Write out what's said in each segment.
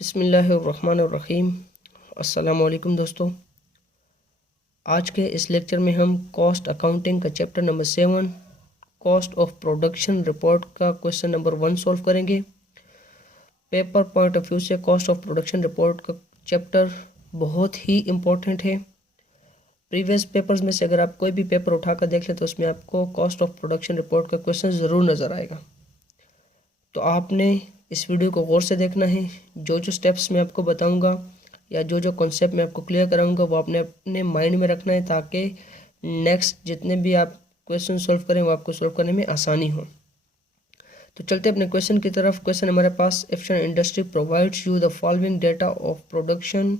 बिस्मिल्लाहिर्रहमानिर्रहीम। अस्सलामु अलैकुम दोस्तों। आज के इस लेक्चर में हम कॉस्ट अकाउंटिंग का chapter number 7 cost of production report का क्वेश्चन नंबर 1 सॉल्व करेंगे। पेपर पॉइंट ऑफ व्यू से कॉस्ट ऑफ प्रोडक्शन रिपोर्ट का चैप्टर बहुत ही इम्पोर्टेंट है। प्रीवियस पेपर्स में से अगर आप कोई भी पेपर उठाकर देख लें तो उसमें आपको कॉस्ट ऑफ प्रोडक्शन रिपोर्ट का क्वेश्चन ज़रूर नज़र आएगा। तो आपने इस वीडियो को गौर से देखना है। जो जो स्टेप्स मैं आपको बताऊंगा या जो जो कॉन्सेप्ट मैं आपको क्लियर कराऊंगा वो आपने अपने माइंड में रखना है ताकि नेक्स्ट जितने भी आप क्वेश्चन सॉल्व करें वो आपको सॉल्व करने में आसानी हो। तो चलते अपने क्वेश्चन की तरफ। क्वेश्चन हमारे पास, efficient industry provides you the following data of production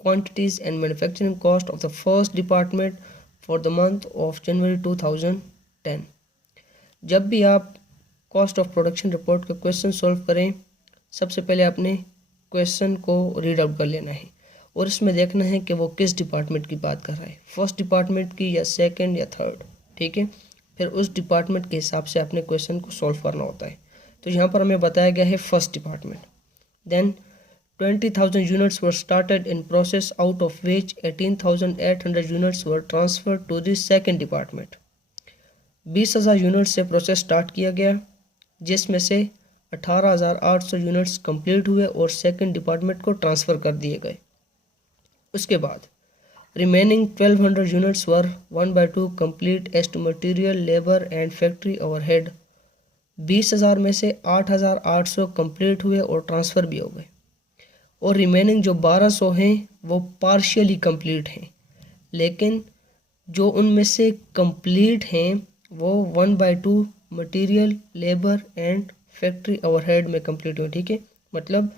quantities and manufacturing cost of the first department for the month of January 2010। जब भी आप कॉस्ट ऑफ प्रोडक्शन रिपोर्ट का क्वेश्चन सॉल्व करें, सबसे पहले आपने क्वेश्चन को रीड आउट कर लेना है और इसमें देखना है कि वो किस डिपार्टमेंट की बात कर रहा है, फर्स्ट डिपार्टमेंट की या सेकंड या थर्ड। ठीक है, फिर उस डिपार्टमेंट के हिसाब से आपने क्वेश्चन को सॉल्व करना होता है। तो यहाँ पर हमें बताया गया है first department. Then 20,000 units were started in process, out of which 18,800 units were transfer to the second department. 20,000 unit से प्रोसेस स्टार्ट किया गया जिसमें से 18,800 यूनिट्स कंप्लीट हुए और सेकंड डिपार्टमेंट को ट्रांसफ़र कर दिए गए। उसके बाद remaining 1,200 units were 1/2 complete as to material, labour and factory overhead. 20,000 में से 8,800 कंप्लीट हुए और ट्रांसफ़र भी हो गए और रिमेनिंग जो 1,200 हैं वो पार्शियली कंप्लीट हैं, लेकिन जो उनमें से कंप्लीट हैं वो 1/2 material, labour and factory overhead में कंप्लीट हुए। ठीक है, मतलब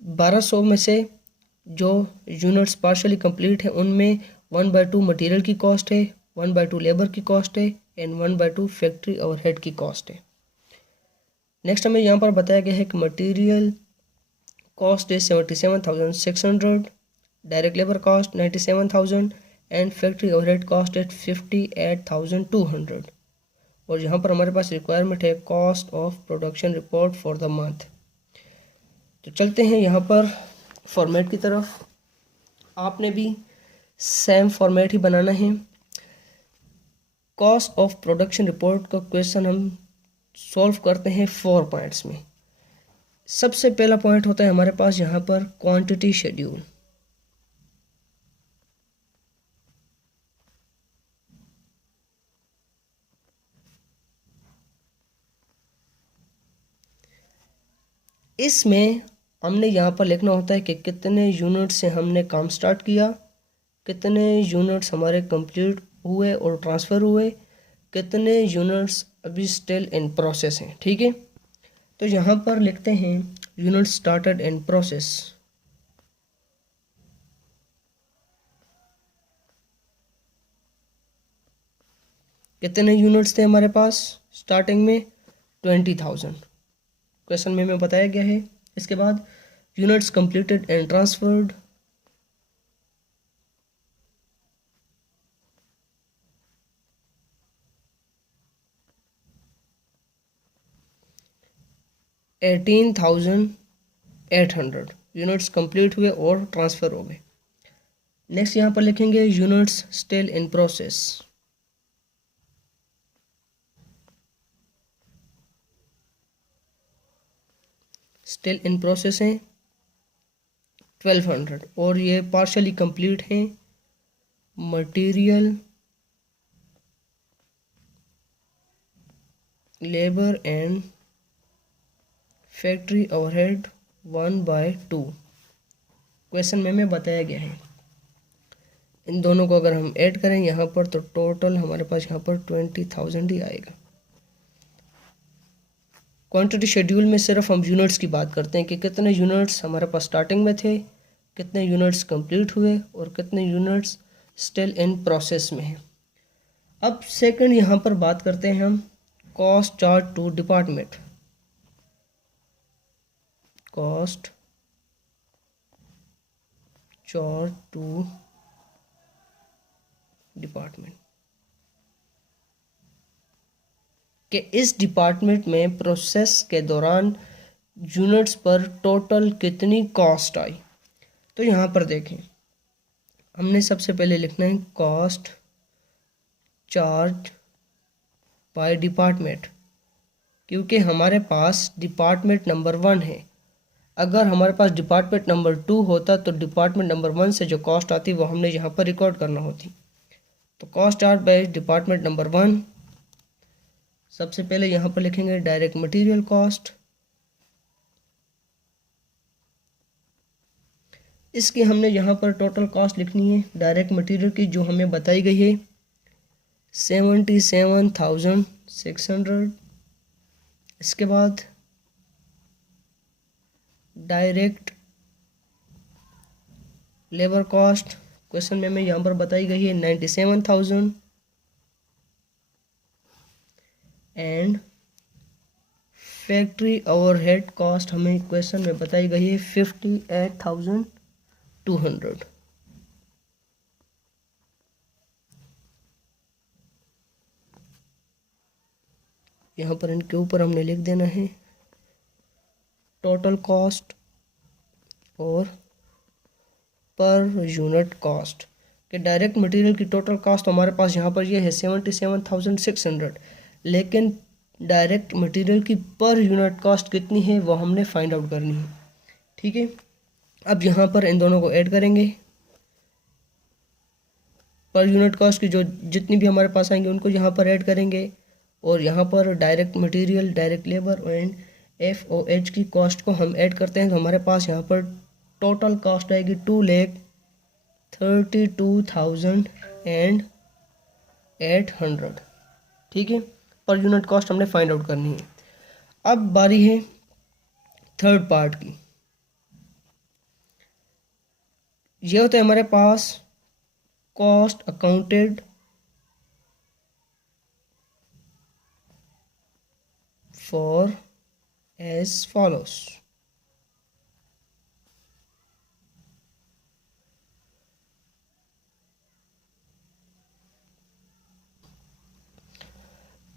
1,200 में से जो यूनिट्स पार्शली कंप्लीट है उनमें 1/2 मटेरियल की कॉस्ट है, 1/2 लेबर की कॉस्ट है एंड 1/2 फैक्ट्री ओवरहेड की कॉस्ट है। नेक्स्ट हमें यहाँ पर बताया गया है कि मटेरियल कॉस्ट है 77,600, direct labour cost 97,000 and factory overhead cost है 58,200। और यहाँ पर हमारे पास रिक्वायरमेंट है cost of production report for the month. तो चलते हैं यहाँ पर फॉर्मेट की तरफ। आपने भी सेम फॉर्मेट ही बनाना है। कॉस्ट ऑफ प्रोडक्शन रिपोर्ट का क्वेश्चन हम सॉल्व करते हैं 4 पॉइंट्स में। सबसे पहला पॉइंट होता है हमारे पास यहाँ पर क्वांटिटी शेड्यूल। इसमें हमने यहाँ पर लिखना होता है कि कितने यूनिट से हमने काम स्टार्ट किया, कितने यूनिट्स हमारे कंप्लीट हुए और ट्रांसफ़र हुए, कितने यूनिट्स अभी स्टिल इन प्रोसेस हैं। ठीक है, तो यहाँ पर लिखते हैं यूनिट स्टार्टेड इन प्रोसेस। कितने यूनिट्स थे हमारे पास स्टार्टिंग में? 20,000 क्वेश्चन में हमें बताया गया है। इसके बाद units completed and transferred, $18,800 units complete हुए और ट्रांसफ़र हो गए। नेक्स्ट यहाँ पर लिखेंगे units still in process. Still in process हैं 1,200 और ये पार्शली कंप्लीट हैं। Material, labour and factory overhead 1/2 question में बताया गया है। इन दोनों को अगर हम ऐड करें यहाँ पर तो टोटल हमारे पास यहाँ पर 20,000 ही आएगा। क्वांटिटी शेड्यूल में सिर्फ हम यूनिट्स की बात करते हैं कि कितने यूनिट्स हमारे पास स्टार्टिंग में थे, कितने यूनिट्स कंप्लीट हुए और कितने यूनिट्स स्टिल इन प्रोसेस में हैं। अब सेकंड यहाँ पर बात करते हैं हम cost charge to department. Cost charge to department कि इस डिपार्टमेंट में प्रोसेस के दौरान यूनिट्स पर टोटल कितनी कॉस्ट आई। तो यहाँ पर देखें, हमने सबसे पहले लिखना है कॉस्ट चार्ज बाय डिपार्टमेंट, क्योंकि हमारे पास डिपार्टमेंट नंबर 1 है। अगर हमारे पास डिपार्टमेंट नंबर 2 होता तो डिपार्टमेंट नंबर 1 से जो कॉस्ट आती वो हमने यहाँ पर रिकॉर्ड करना होती। तो cost charge by department number 1, सबसे पहले यहाँ पर लिखेंगे डायरेक्ट मटेरियल कॉस्ट। इसकी हमने यहाँ पर टोटल कॉस्ट लिखनी है डायरेक्ट मटेरियल की, जो हमें बताई गई है 77,600। इसके बाद डायरेक्ट लेबर कॉस्ट क्वेश्चन में हमें यहाँ पर बताई गई है 97,000 एंड फैक्ट्री ओवरहेड कॉस्ट हमें क्वेश्चन में बताई गई है 58,200। यहाँ पर इनके ऊपर हमने लिख देना है टोटल कॉस्ट और पर यूनिट कॉस्ट कि डायरेक्ट मटेरियल की टोटल कॉस्ट हमारे पास यहाँ पर ये है 77,600, लेकिन डायरेक्ट मटेरियल की पर यूनिट कॉस्ट कितनी है वो हमने फाइंड आउट करनी है। ठीक है, अब यहाँ पर इन दोनों को ऐड करेंगे। पर यूनिट कॉस्ट की जो जितनी भी हमारे पास आएंगे उनको यहाँ पर ऐड करेंगे, और यहाँ पर direct material, direct labour and FOH की कॉस्ट को हम ऐड करते हैं। तो हमारे पास यहाँ पर टोटल कॉस्ट आएगी 2,32,800। ठीक है, पर यूनिट कॉस्ट हमने फाइंड आउट करनी है। अब बारी है थर्ड पार्ट की। यह होता है हमारे पास cost accounted for as follows.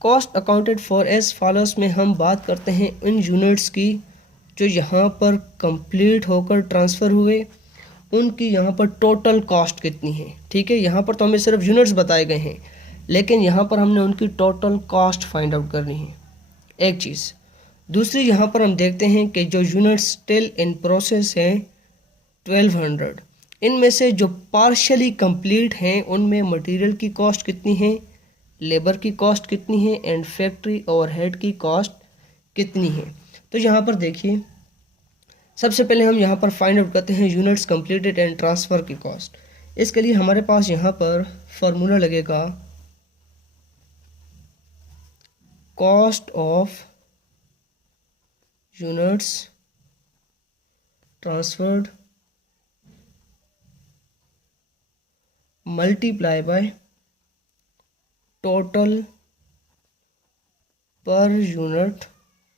Cost accounted for as follows में हम बात करते हैं उन यूनिट्स की जो यहाँ पर कंप्लीट होकर ट्रांसफ़र हुए, उनकी यहाँ पर टोटल कॉस्ट कितनी है। ठीक है, यहाँ पर तो हमें सिर्फ यूनिट्स बताए गए हैं, लेकिन यहाँ पर हमने उनकी टोटल कॉस्ट फाइंड आउट करनी है, एक चीज़। दूसरी यहाँ पर हम देखते हैं कि जो यूनिट्स स्टिल इन प्रोसेस हैं 1200, इनमें से जो पार्शली कंप्लीट हैं उनमें मटेरियल की कॉस्ट कितनी है, लेबर की कॉस्ट कितनी है एंड फैक्ट्री ओवरहेड की कॉस्ट कितनी है। तो यहाँ पर देखिए, सबसे पहले हम यहाँ पर फाइंड आउट करते हैं यूनिट्स कंप्लीटेड एंड ट्रांसफ़र की कॉस्ट। इसके लिए हमारे पास यहाँ पर फॉर्मूला लगेगा cost of units transferred multiply by total per unit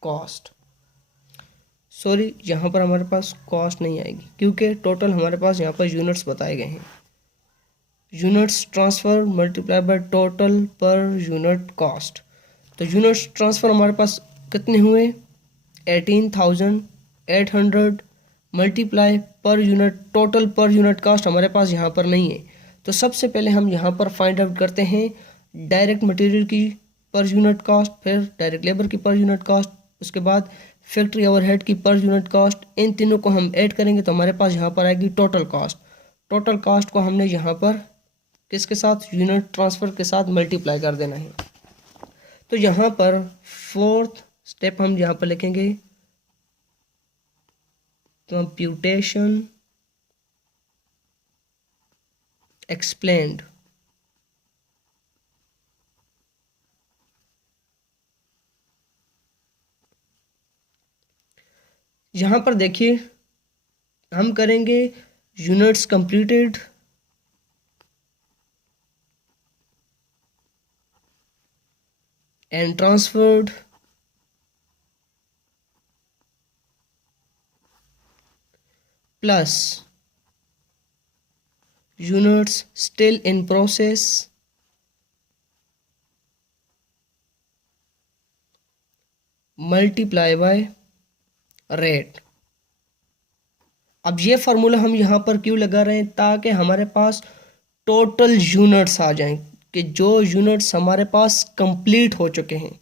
cost. Sorry, यहाँ पर हमारे पास कॉस्ट नहीं आएगी क्योंकि टोटल हमारे पास यहाँ पर यूनिट्स बताए गए हैं। Units transfer multiply by total per unit cost. तो यूनिट्स ट्रांसफ़र हमारे पास कितने हुए 18,800 multiply per unit total per unit cost हमारे पास यहाँ पर नहीं है। तो सबसे पहले हम यहाँ पर फाइंड आउट करते हैं डायरेक्ट मटेरियल की पर यूनिट कॉस्ट, फिर डायरेक्ट लेबर की पर यूनिट कॉस्ट, उसके बाद फैक्ट्री ओवरहेड की पर यूनिट कॉस्ट। इन तीनों को हम ऐड करेंगे तो हमारे पास यहाँ पर आएगी टोटल कॉस्ट। टोटल कॉस्ट को हमने यहाँ पर किसके साथ, यूनिट ट्रांसफ़र के साथ मल्टीप्लाई कर देना है। तो यहाँ पर फोर्थ स्टेप हम यहाँ पर लिखेंगे कंप्यूटेशन एक्सप्लेन्ड। यहाँ पर देखिए हम करेंगे units completed and transferred plus units still in process multiply by rate. अब ये फार्मूला हम यहाँ पर क्यों लगा रहे हैं, ताकि हमारे पास टोटल यूनिट्स आ जाएं कि जो यूनिट्स हमारे पास कंप्लीट हो चुके हैं।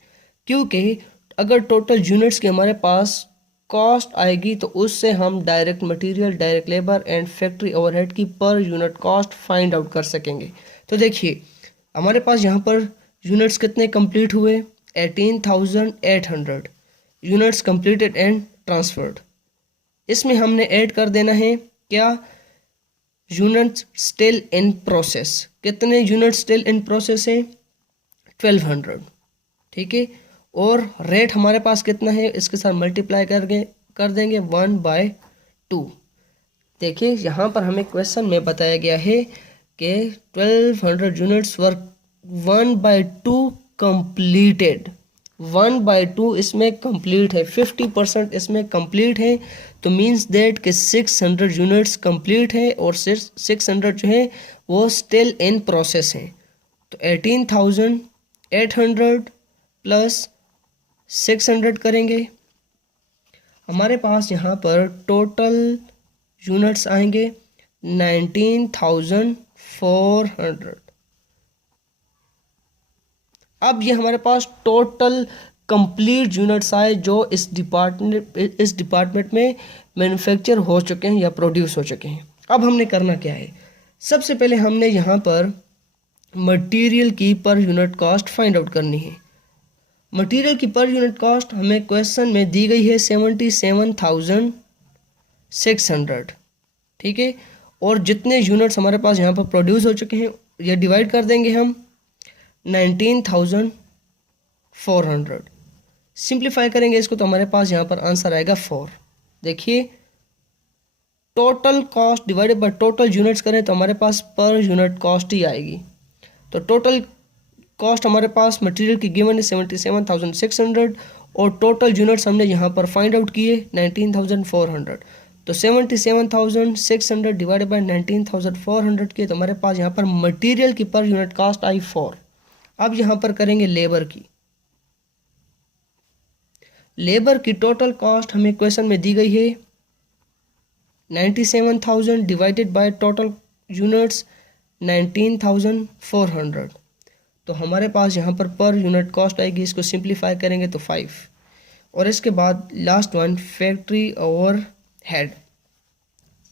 क्योंकि अगर टोटल यूनिट्स की हमारे पास कॉस्ट आएगी तो उससे हम direct material, direct labour and factory overhead की per unit cost find out कर सकेंगे। तो देखिए हमारे पास यहाँ पर यूनिट्स कितने कंप्लीट हुए, 18,800 यूनिट्स कंप्लीटेड एंड ट्रांसफर्ड। इसमें हमने ऐड कर देना है क्या, यूनिट्स स्टिल इन प्रोसेस। कितने यूनिट्स स्टिल इन प्रोसेस हैं, 1200। ठीक है, और रेट हमारे पास कितना है, इसके साथ मल्टीप्लाई कर देंगे 1/2। देखिए यहाँ पर हमें क्वेश्चन में बताया गया है कि 1200 यूनिट्स वर 1/2 कंप्लीटेड। 1/2 इसमें कंप्लीट है, 50% इसमें कंप्लीट है। तो मीन्स दैट कि 600 यूनिट्स कंप्लीट है और 600 जो है वो स्टिल इन प्रोसेस है। तो 18,800 प्लस 600 करेंगे, हमारे पास यहाँ पर टोटल यूनिट्स आएंगे 19,400। अब ये हमारे पास टोटल कंप्लीट यूनिट्स आए जो इस डिपार्टमेंट में मैन्युफैक्चर हो चुके हैं या प्रोड्यूस हो चुके हैं। अब हमने करना क्या है, सबसे पहले हमने यहाँ पर मटेरियल की per unit cost find out करनी है। मटेरियल की पर यूनिट कॉस्ट हमें क्वेश्चन में दी गई है 77,600। ठीक है, और जितने यूनिट्स हमारे पास यहाँ पर प्रोड्यूस हो चुके हैं ये डिवाइड कर देंगे हम 19,400। सिंप्लीफाई करेंगे इसको तो हमारे पास यहाँ पर आंसर आएगा 4। देखिए total cost divided by total units करें तो हमारे पास पर यूनिट कॉस्ट ही आएगी। तो टोटल कॉस्ट हमारे पास मटेरियल की गिवन है 77,600 और टोटल यूनिट्स हमने यहाँ पर फाइंड आउट किए 19,400। तो 77,600 डिवाइडेड बाय 19,400 किए तो हमारे पास यहाँ पर मटेरियल की पर यूनिट कॉस्ट आई 4। अब यहाँ पर करेंगे लेबर की। लेबर की टोटल कॉस्ट हमें क्वेश्चन में दी गई है 97,000 डिवाइडेड बाय टोटल यूनिट्स 19,400। तो हमारे पास यहाँ पर यूनिट कॉस्ट आएगी, इसको सिंप्लीफाई करेंगे तो 5। और इसके बाद last one factory overhead.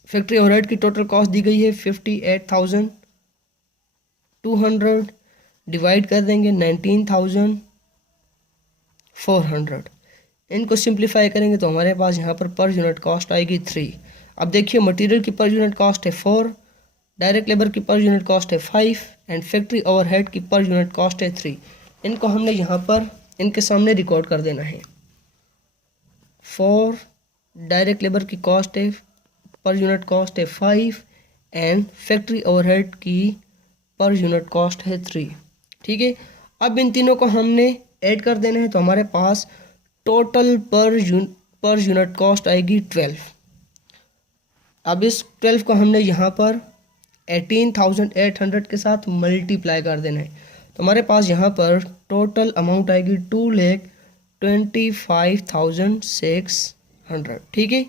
Factory overhead की टोटल कॉस्ट दी गई है 58,200 डिवाइड कर देंगे 19,400। इनको सिंप्लीफाई करेंगे तो हमारे पास यहाँ पर यूनिट कॉस्ट आएगी 3। अब देखिए मटेरियल की पर यूनिट कॉस्ट है 4, डायरेक्ट लेबर की पर यूनिट कॉस्ट है 5 एंड फैक्ट्री ओवरहेड की पर यूनिट कॉस्ट है 3। इनको हमने यहाँ पर इनके सामने रिकॉर्ड कर देना है। 4 डायरेक्ट लेबर की कॉस्ट है, पर यूनिट कॉस्ट है 5 एंड फैक्ट्री ओवरहेड की पर यूनिट कॉस्ट है 3। ठीक है, अब इन तीनों को हमने ऐड कर देना है तो हमारे पास टोटल पर यूनिट कॉस्ट आएगी 12। अब इस 12 को हमने यहाँ पर 18,800 के साथ मल्टीप्लाई कर देना है तो हमारे पास यहाँ पर टोटल अमाउंट आएगी 2,25,600। ठीक है,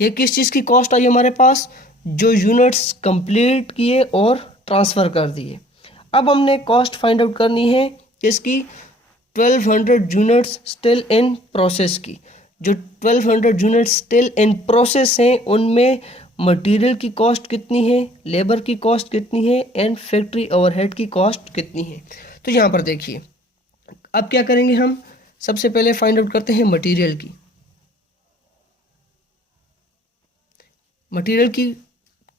ये किस चीज़ की कॉस्ट आई हमारे पास, जो यूनिट्स कंप्लीट किए और ट्रांसफ़र कर दिए। अब हमने कॉस्ट फाइंड आउट करनी है इसकी 1200 यूनिट्स स्टिल इन प्रोसेस की। जो 1200 यूनिट्स स्टिल इन प्रोसेस हैं उनमें मटेरियल की कॉस्ट कितनी है, लेबर की कॉस्ट कितनी है एंड फैक्ट्री ओवरहेड की कॉस्ट कितनी है। तो यहाँ पर देखिए अब क्या करेंगे हम, सबसे पहले फाइंड आउट करते हैं मटेरियल की। मटेरियल की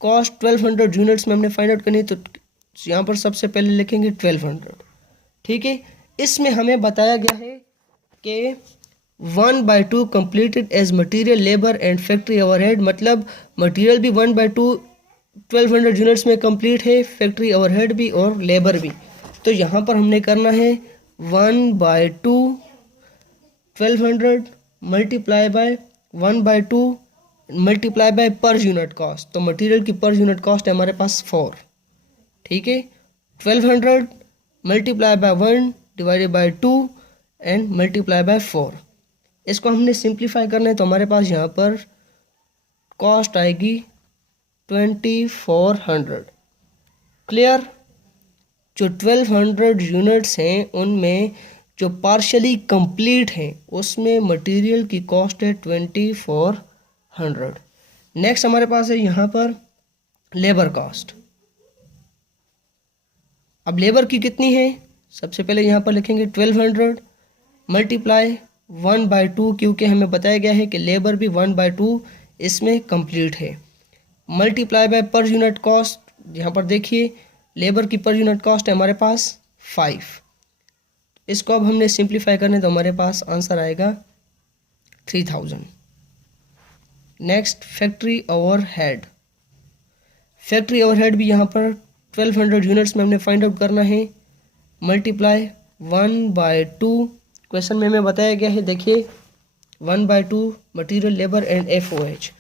कॉस्ट 1200 यूनिट्स में हमने फाइंड आउट करनी है तो यहाँ पर सबसे पहले लिखेंगे 1200। ठीक है, इसमें हमें बताया गया है कि 1/2 completed as material, labour and factory overhead. मतलब मटेरियल भी 1/2 1200 यूनिट्स में कंप्लीट है, फैक्ट्री ओवरहेड भी और लेबर भी। तो यहाँ पर हमने करना है 1/2 1200 multiply by 1/2 multiply by per unit cost. तो मटेरियल की पर यूनिट कॉस्ट है हमारे पास 4। ठीक है, 1200 multiply by 1 divided by 2 and multiply by 4। इसको हमने सिंप्लीफाई करना है तो हमारे पास यहाँ पर कॉस्ट आएगी 2400। क्लियर। जो 1200 यूनिट्स हैं उनमें जो पार्शली कंप्लीट हैं उसमें मटेरियल की कॉस्ट है 2400। नेक्स्ट हमारे पास है यहाँ पर लेबर कॉस्ट। अब लेबर की कितनी है, सबसे पहले यहाँ पर लिखेंगे 1200 मल्टीप्लाई 1/2, क्योंकि हमें बताया गया है कि लेबर भी 1/2 इसमें कंप्लीट है, multiply by per unit cost. यहाँ पर देखिए लेबर की पर यूनिट कॉस्ट है हमारे पास 5। इसको अब हमने सिंप्लीफाई करने तो हमारे पास आंसर आएगा 3000। Next factory overhead. Factory overhead भी यहाँ पर 1200 यूनिट्स में हमने फाइंड आउट करना है, मल्टीप्लाई 1/2। क्वेश्चन में हमें बताया गया है, देखिए 1/2 मटेरियल लेबर एंड FOH,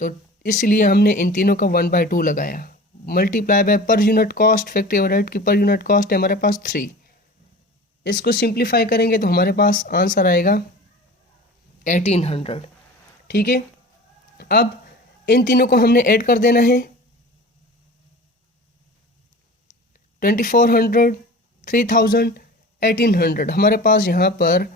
तो इसलिए हमने इन तीनों का 1/2 लगाया, multiply by per unit cost. Factory overhead की पर यूनिट कॉस्ट है हमारे पास 3। इसको सिंप्लीफाई करेंगे तो हमारे पास आंसर आएगा 1800। ठीक है। अब इन तीनों को हमने ऐड कर देना है, 2400, 3000, 1800। हमारे पास यहाँ पर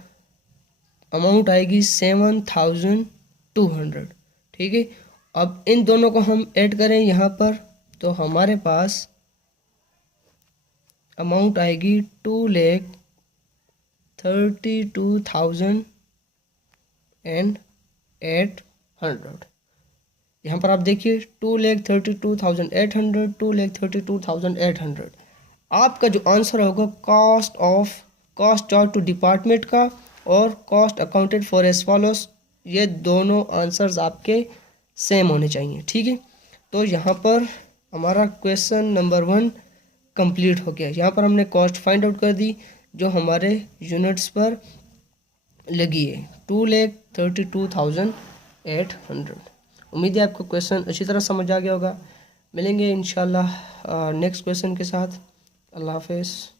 अमाउंट आएगी 7200। ठीक है। अब इन दोनों को हम ऐड करें यहाँ पर तो हमारे पास अमाउंट आएगी 2,32,800। यहाँ पर आप देखिए 2,32,800, 2,32,800। आपका जो आंसर होगा कॉस्ट चार्ज टू डिपार्टमेंट का और cost accounted for as follows, ये दोनों आंसर्स आपके सेम होने चाहिए। ठीक है। तो यहाँ पर हमारा क्वेश्चन नंबर 1 कंप्लीट हो गया। यहाँ पर हमने कॉस्ट फाइंड आउट कर दी जो हमारे यूनिट्स पर लगी है, 2,32,800। उम्मीद है आपको क्वेश्चन अच्छी तरह समझ आ गया होगा। मिलेंगे इंशाल्लाह नेक्स्ट क्वेश्चन के साथ। अल्लाह हाफिज़।